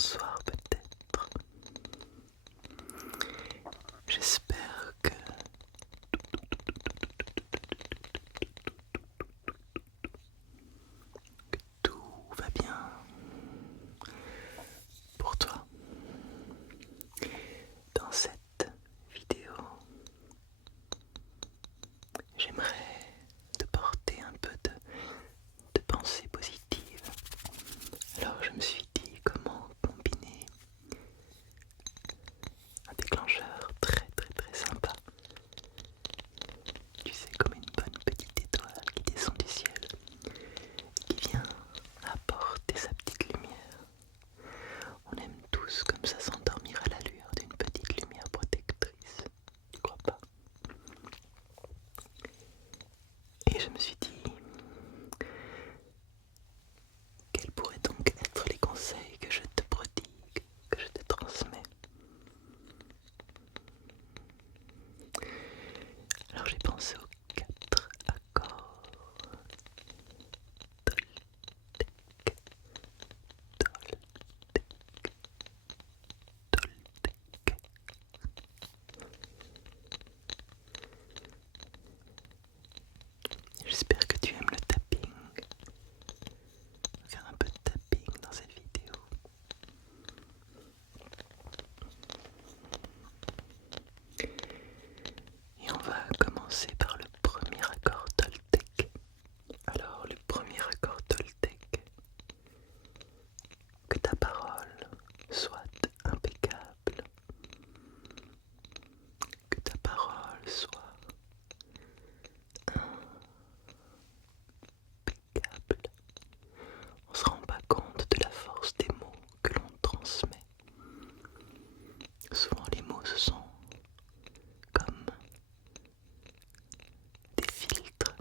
bonsoir peut-être. J'espère que tout va bien pour toi. Dans cette vidéo, j'aimerais te porter un peu de pensées positives. Alors je me suis dit comment combiner un déclencheur très très très sympa. Tu sais, comme une bonne petite étoile qui descend du ciel et qui vient apporter sa petite lumière. On aime tous comme ça s'endormir à la lueur d'une petite lumière protectrice. Tu crois pas? Et je me suis dit, quels pourraient donc être les conseils que je te prodigue, que je te transmets? Alors j'ai pensé aux 4 accords. Toltec, Toltec, Toltec. J'espère que tu aimes le tapping. On va faire un peu de tapping dans cette vidéo. Et on va commencer par le premier accord Toltec. Alors, le premier accord Toltec, que ta parole soit impeccable, que ta parole soit impeccable. On se rend pas compte de la force des mots que l'on transmet. Souvent les mots ce sont comme des filtres,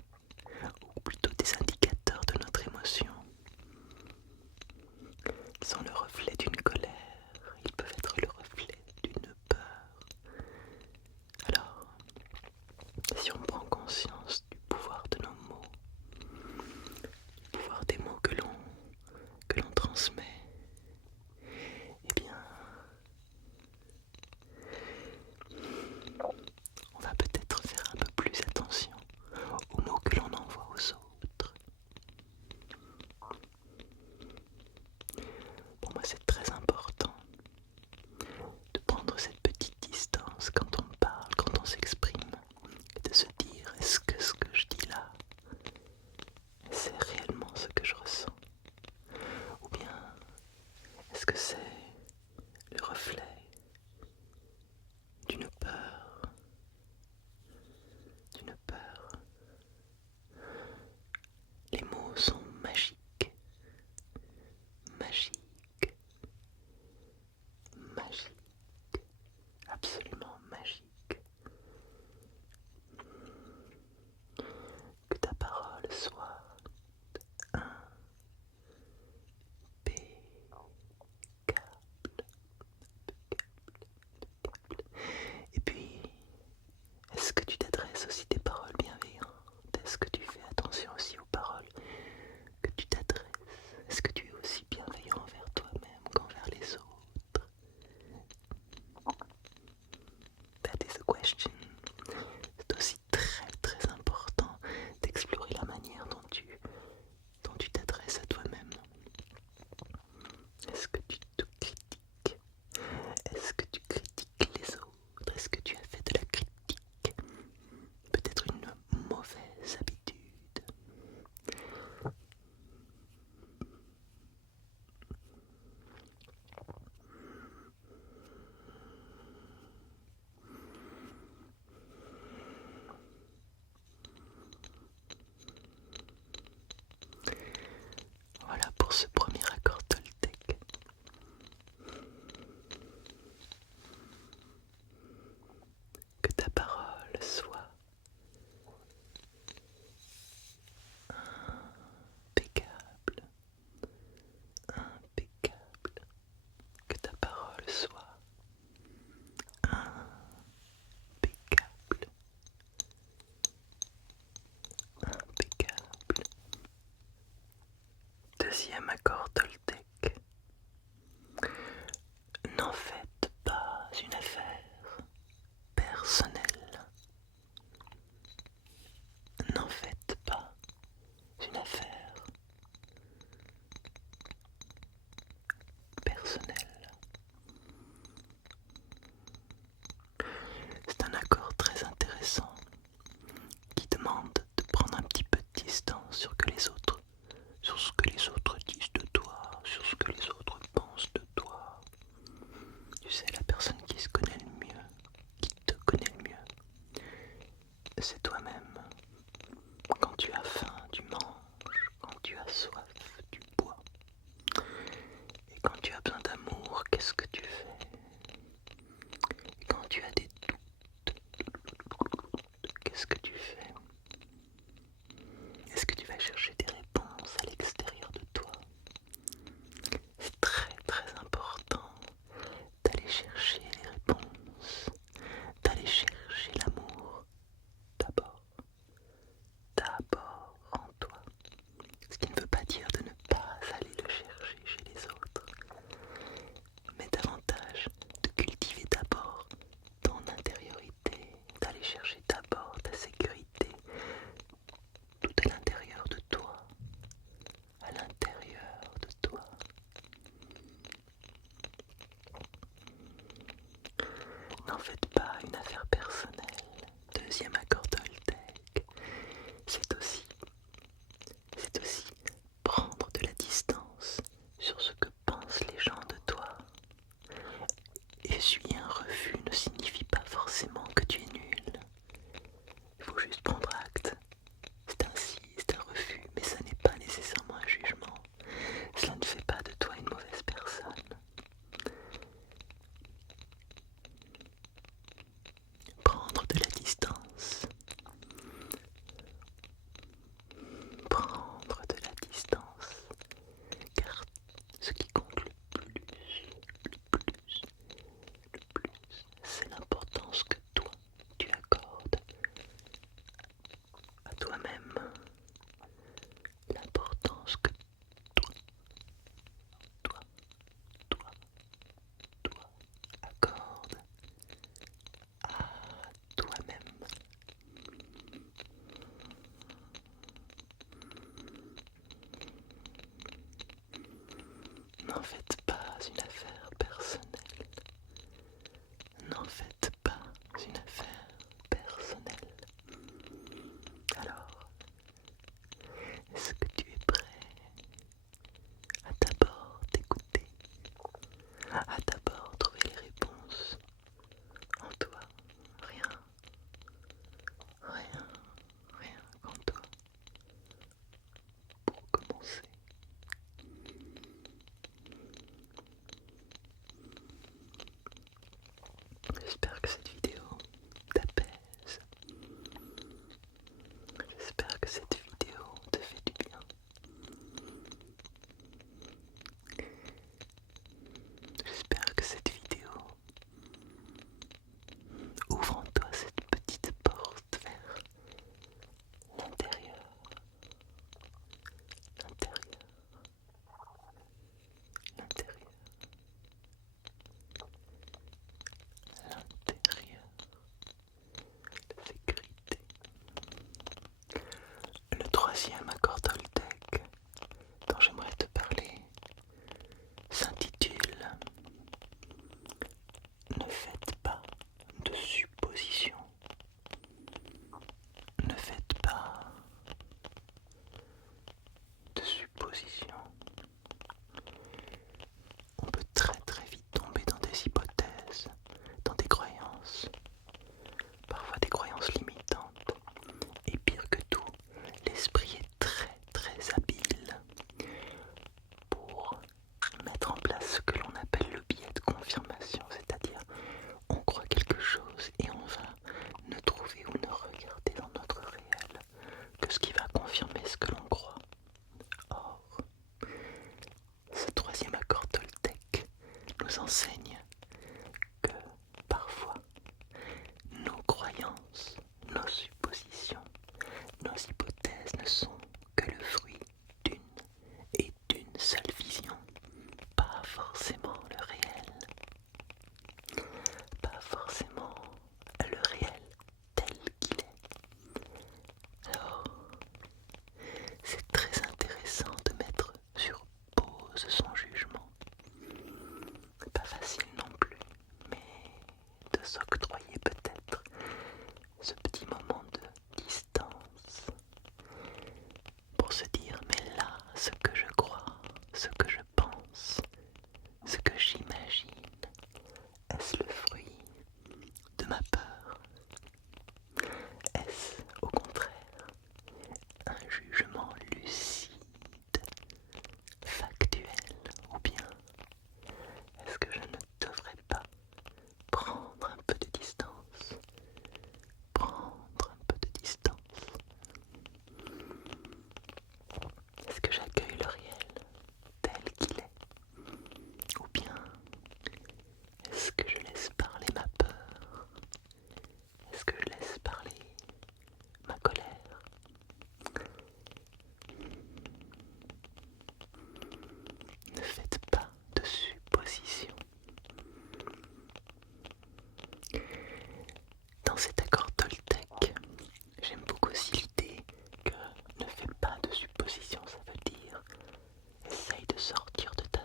ou plutôt des indicateurs de notre émotion. Ils sont le reflet d'une colère, ils peuvent être le reflet d'une peur. Alors, si on prend conscience du pouvoir de nos mots, du pouvoir des mots que l'on transmet, eh bien, on va peut-être faire un peu plus attention aux mots que l'on envoie aux autres. Pour moi, c'est très important de prendre cette petite distance quand on parle, quand on s'exprime, et de se dire, est-ce que ce que je dis là, c'est réellement ce que je ressens? Ou bien, est-ce que c'est le reflet d'une peur, d'une peur? Les mots sont magiques, magiques, magiques, absolument magiques. Que ta parole soit impeccable. Et puis, est-ce que tu t'adresses aussi des paroles bienveillantes? Est-ce que tu fais attention aussi aux paroles que tu t'adresses? Est-ce que tu es aussi bienveillant envers toi-même qu'envers les autres? That is a question. C'est aussi très très important d'explorer la manière dont tu t'adresses à toi-même. Est-ce que tu te critiques? Est-ce que tu critiques les autres? Est-ce que tu as fait de la critique? Peut-être une mauvaise habitude. Voilà pour ce premier accord Toltec. Que ta parole soit impeccable, impeccable. Que ta parole soit impeccable, impeccable. Deuxième accord Toltec. Quand tu as besoin d'amour, qu'est-ce que tu fais? Et quand tu as des doutes, qu'est-ce que tu fais? Est-ce que tu vas chercher des réponses à l'extérieur de toi? C'est très très important d'aller chercher les réponses, d'aller chercher l'amour d'abord, d'abord en toi. Ce qui ne veut pas dire de ne pas aller le chercher chez les autres, mais davantage de cultiver d'abord ton intériorité, d'aller chercher d'abord ta sécurité, tout à l'intérieur de toi, à l'intérieur de toi. N'en faites pas une affaire personnelle. Deuxième accord Toltec, c'est aussi prendre de la distance sur ce que pensent les gens de toi. Essuyer un refus ne signifie pas forcément que tu es nul. Il faut juste prendre acte. C'est ainsi, c'est un refus, mais ça n'est pas nécessairement un jugement. Cela ne fait pas de toi une mauvaise personne. Prendre de la distance. Prendre de la distance. Car ce qui compte le plus, c'est l'importance que toi, tu accordes à toi-même. L'importance que toi, toi, toi, toi accordes à toi-même. N'en faites pas une affaire personnelle. N'en faites pas une affaire personnelle. Alors, est-ce que tu es prêt à d'abord t'écouter, à d'abord trouver les réponses en toi? Rien, rien, rien qu'en toi. Pour commencer,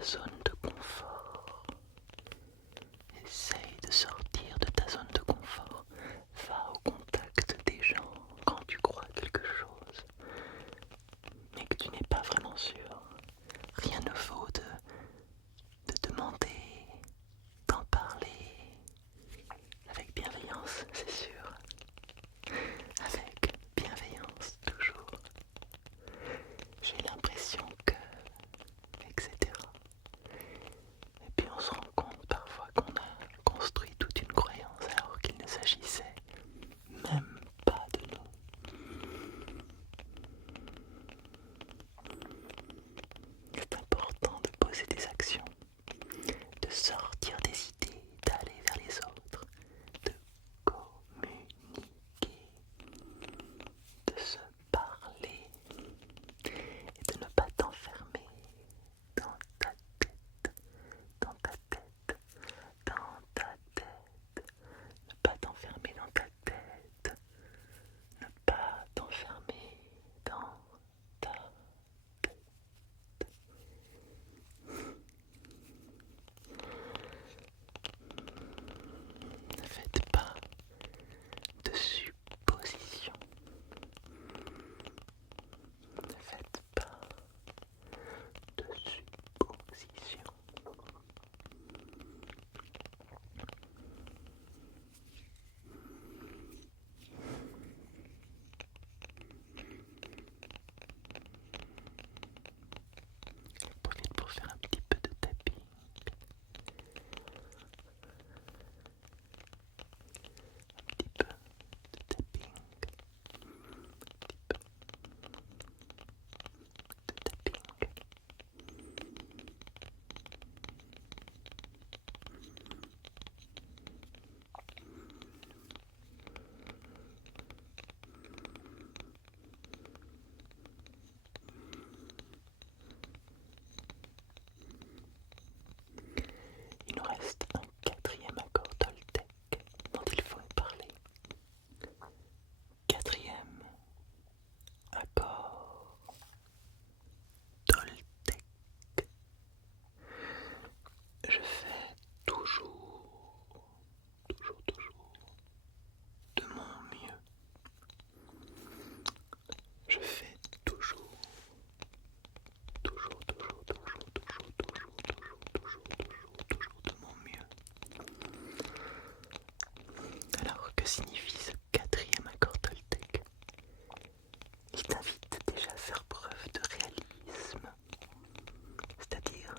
zone de confort. Essaye de sortir de ta zone de confort. Va au contact des gens quand tu crois quelque chose, mais que tu n'es pas vraiment sûr. Rien ne vaut de demander, d'en parler, avec bienveillance, c'est sûr. Avec bienveillance, toujours. J'ai l'impression que, etc. Et puis on se rend compte parfois qu'on a construit toute une croyance alors qu'il ne s'agissait même pas de nous. C'est important de poser des actions, de sortir des idées, d'aller vers les autres, de communiquer, de se parler et de ne pas t'enfermer dans ta tête, dans ta tête, dans ta tête, ne pas t'enfermer dans ta tête, ne pas t'enfermer dans ta tête. Ne faites pas de suppositions. Ne faites pas de suppositions. J'en profite pour faire un petit peu de tapping. Un petit peu de tapping. Il nous reste un quatrième accord Toltec dont il faut parler. Quatrième accord Toltec. Je fais toujours de mon mieux. Je fais toujours de mon mieux. Alors, que signifie ce quatrième accord Toltec? Il t'invite déjà à faire preuve de réalisme, c'est-à-dire,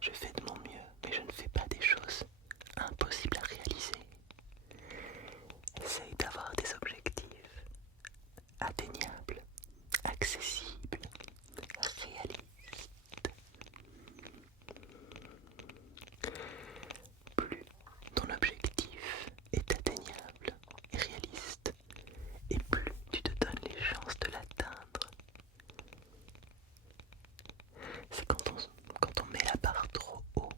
je fais de mon mieux, mais je ne fais pas des choses impossibles à réaliser. Essaye d'avoir des objectifs atteignables, accessibles, réalistes. Plus ton objectif est atteignable et réaliste, et plus tu te donnes les chances de l'atteindre. C'est quand on met la barre trop haut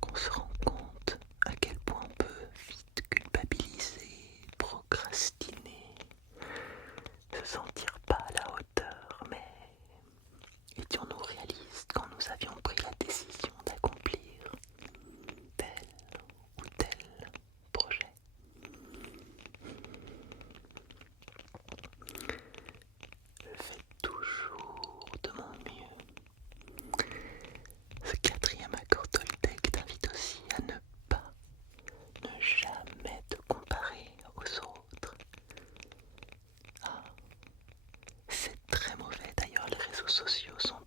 qu'on se rend compte à quel point on peut vite culpabiliser, procrastiner, se sentir pas à la hauteur. Mais étions-nous réalistes quand nous avions pris la décision d'accomplir tel ou tel projet? Je fais toujours de mon mieux. Ce quatrième accord Toltec t'invite aussi à ne jamais te comparer aux autres. Ah, c'est très mauvais. D'ailleurs, les réseaux sociaux sont